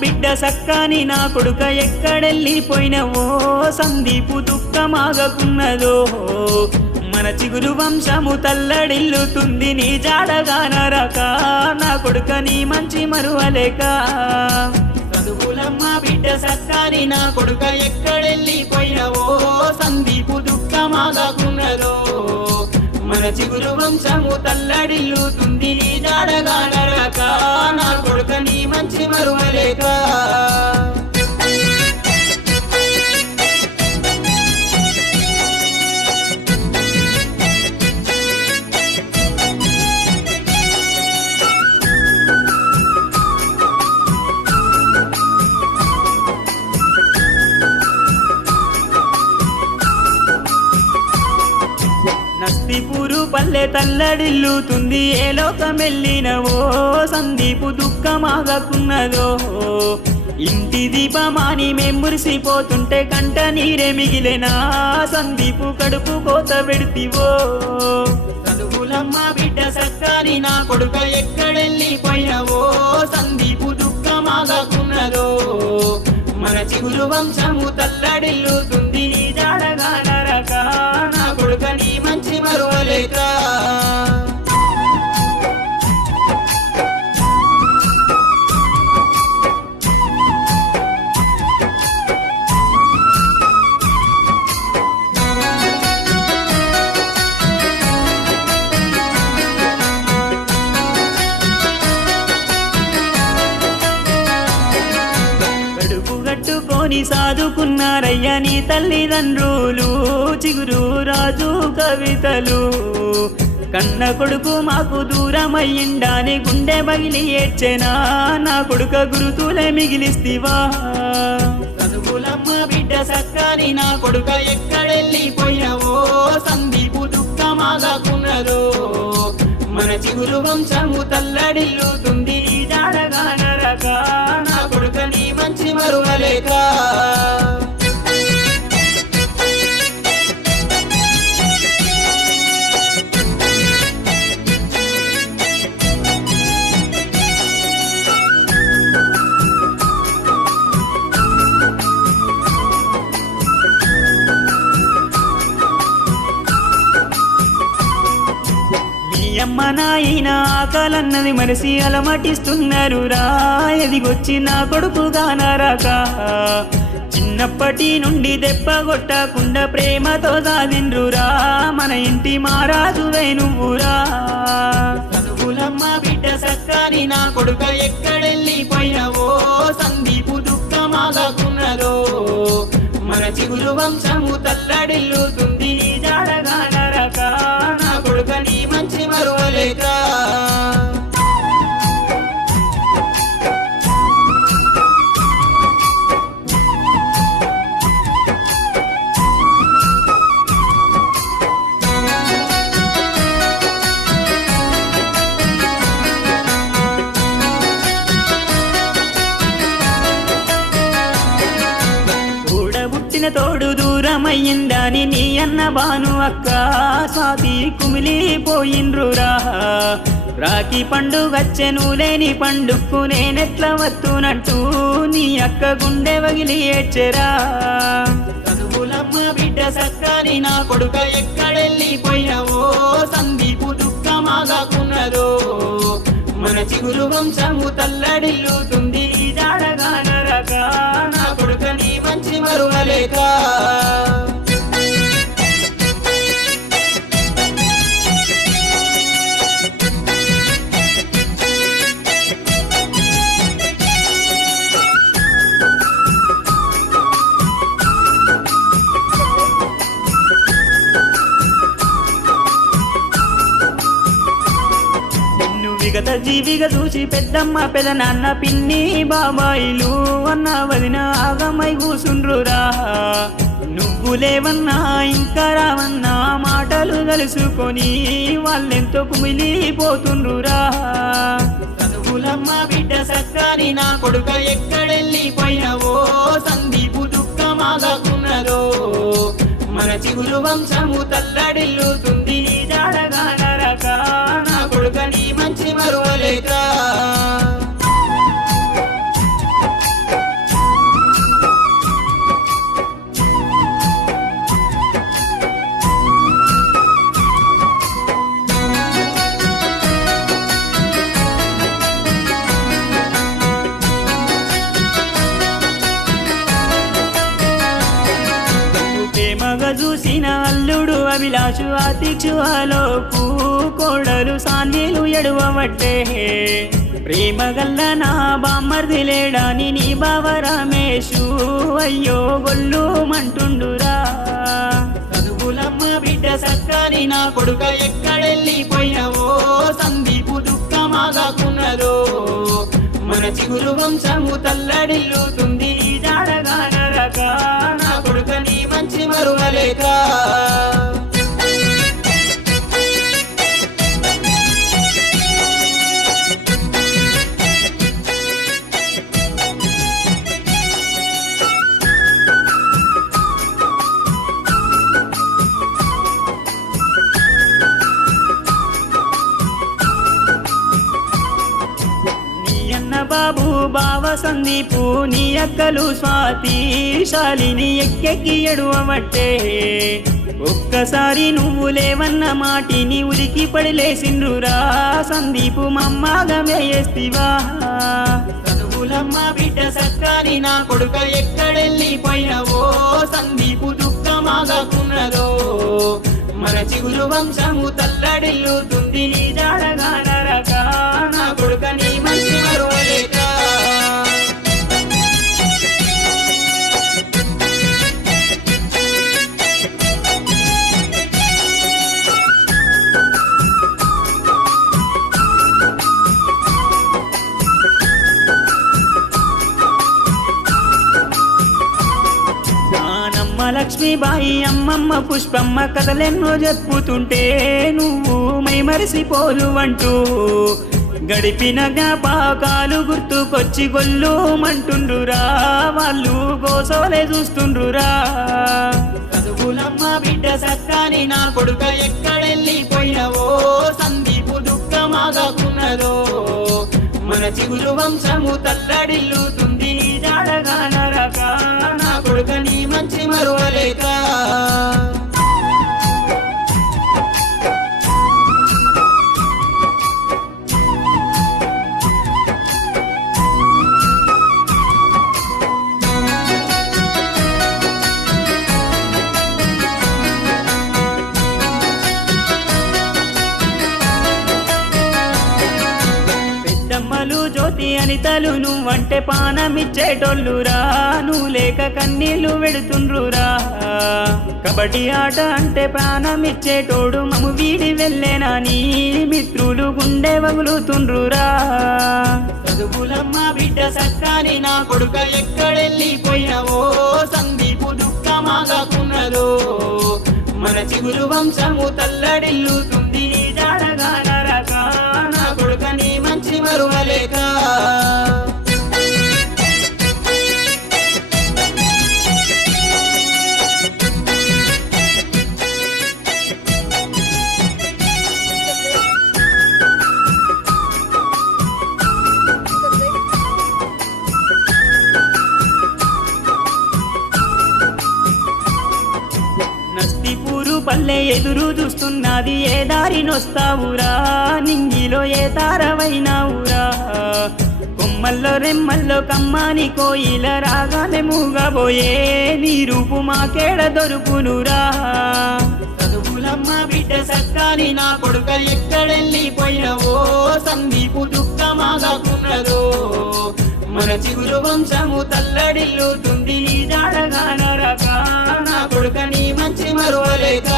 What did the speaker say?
బిడ్డ సక్కాని నా కొడుక ఎక్కడెళ్ళిపోయినవో సందీపు దుఃఖమాగకున్నదో మన చిగురు వంశము తల్లడిల్లుతుంది నీ జాడగానరక నా కొడుక నీ మంచి మరువలేక చదువులమ్మ బిడ్డ సక్కాని నా కొడుక ఎక్కడెళ్ళిపోయినవో సందీపు దుఃఖమాగకున్నదో మన చిగురు వంశము తల్లడిల్లుతుంది నీ జాడగానరక నా కొడుక నీ మంచి మరువలేక నస్తిపూరు పల్లె తల్లడిల్లుతుంది ఏ లోకమెళ్ళినవో సందీపు దుఃఖమాగకున్నదో ఇంటి దీపమాని మురిసిపోతుంటే కంట నీరే మిగిలినా సందీపు కడుపు కోత పెడితివో చదువులమ్మ బిడ్డ సక్కాని నా కొడుక ఎక్కడెళ్ళిపోయినవో సందీపు దుఃఖమాగకున్నదో మన చిగురు వంశము తల్లడిల్లుతుంది నీ జాడగానరక నా కొడుక నీ మంచి మరువలేక కట్టుకొని సాదుకున్నారయ్య నీ తల్లిదండ్రులు చిగురు రాజు కవితలు కన్న కొడుకు మాకు దూరమయ్యిండాని గుండె పగిలి ఏడ్చెనా నా కొడుక గురుతులే మిగిలిస్తివా చదువులమ్మ బిడ్డ సక్కాని నా కొడుక ఎక్కడెళ్ళిపోయినవో సందీపు దుఃఖమాగకున్నదో మన చిగురు వంశము తల్లడిల్లుతుంది నీ జాడగానరక నా కొడుక నీ మంచి మరువలేక అమ్మ నాయన ఆకలన్నది మనిషి అలమటిస్తున్నారు రా ఎదిగొచ్చి నా కొడుకు గానరాక చిన్నప్పటి నుండి దెబ్బ కొట్టకుండా ప్రేమతో సాధిండ్రురా మన ఇంటి మారాజువే నువ్వురా చదువులమ్మ బిడ్డ సక్కాని నా కొడుక ఎక్కడెళ్ళిపోయినవో సందీపు దుఃఖమాగకున్నదో మన చిగురు వంశము తల్లడిల్లుతుంది నీ జాడగానరక నా కొడుక నీ మంచి మరువలేక తోడు దూరమయ్యిందని నీ అన్న బాను అక్క స్వాతి కుమిలిపోయిండ్రురా రాఖీ పండుగచ్చెను లేని పండుక్కు నేనెట్లా వత్తునట్టు నీ అక్క గుండె వగిలి ఏడ్చెరా చదువులమ్మ బిడ్డ సక్కాని నా కొడుక ఎక్కడెళ్ళిపోయినవో సందీపు దుఃఖమాగకున్నదో మన చిగురు వంశము తల్లడిల్లుతుంది నీ జాడగానరక నా కొడుక నీ మంచి మరువలేక విగత జీవిగా చూసి పెద్దమ్మ పెద నాన్న పిన్ని బాబాయిలు అన్న వదిన ఆగమై కూసుండ్రురా నువ్వు లేవన్నా ఇంకా రావన్నా మాటలు కలుసుకొని వాళ్ళెంతో కుమిలిపోతుండ్రురా చదువులమ్మ బిడ్డ సక్కాని నా కొడుక ఎక్కడెళ్ళిపోయినవో సందీపు దుఃఖమాగకున్నదో మన చిగురు వంశము తల్లడిల్లుతుంది నీ జాడగానరక నా కొడుక నీ మంచి మరువలేక అభిలాషు అతిక్షు ఆలోకు కోడలు సాన్నిలు ఎడువబట్టే ప్రేమ గల్ల నా బామ్మర్ది లేడాని నీ బావ రమేషు అయ్యో గొల్లు మంటుండురా చదువులమ్మ బిడ్డ సక్కాని నా కొడుక ఎక్కడెళ్ళిపోయినవో సందీపు దుఃఖమాగాకున్నదో మన చిగురు వంశము తల్లడిల్లుతుంది జాడగానరక నా కొడుక నీ మంచి మరువలేక బాబు బావ సందీపు నీ అక్కలు స్వాతి శాలిని ఎక్కెక్కి ఎడువబట్టే ఒక్కసారి నువ్వు లేవన్న మాటిని ఉలికి పడి లేసిండ్రురా సందీపు మమ్మాగా వేయేస్తివా చదువులమ్మ బిడ్డ సక్కాని నా కొడుక ఎక్కడెళ్ళిపోయినవో సందీపు దుఃఖమాగాకున్నదో మన చిగురు వంశము తల్లడిల్లుతుంది నీ జాడగానరక నా కొడుక నీ మంచి మరువలేక లక్ష్మీబాయి అమ్మమ్మ పుష్పమ్మ కథలెన్నో చెప్పుతుంటే నువ్వు మైమరిసిపోలు అంటూ గడిపిన జ్ఞాపకాలు గుర్తుకొచ్చి గొల్లు మంటుండ్రురా వాళ్ళు గోసోలే చూస్తుండ్రురా చదువులమ్మ బిడ్డ సక్కాని నా కొడుక ఎక్కడెళ్ళిపోయినవో సందీపు దుఃఖమాగాకున్నదో మన చిగురు వంశము తల్లడిల్లుతుంది జాడగానరక నా కొడుక నీ మంచి మరువలేక జ్యోతి అనితలు నువ్వంటే పానమిచ్చేటోళ్ళురా నువ్వు లేక కన్నీళ్లు వెడుతుండ్రురా కబడ్డీ ఆట అంటే ప్రాణమిచ్చేటోడు మము వీడి వెళ్ళేనని మిత్రులు గుండె వగులుతుండ్రురా చదువులమ్మ బిడ్డ సక్కాని నా కొడుక ఎక్కడెళ్ళిపోయినవో సందీపు దుఃఖమాగాకున్నదో మన చిగురు వంశము తల్లడిల్లుతుంది జాడగానరక నా కొడుక నీ మంచి మరువలేక పల్లె ఎదురు చూస్తున్నది ఏ దారినొస్తావురా నింగిలో ఏ తారవైనావురా కొమ్మల్లో రెమ్మల్లో కమ్మాని కోయిల రాగానే మూగబోయే నీ రూపు మాకేడ దొరుకునురా చదువులమ్మ బిడ్డ సక్కాని నా కొడుక ఎక్కడెళ్ళిపోయినవో సందీపు దుఃఖమాగాకున్నదో మన చిగురు వంశము తల్లడిల్లుతుంది నీ జాడగానరక నా కొడుక నీ మంచి మరువలేక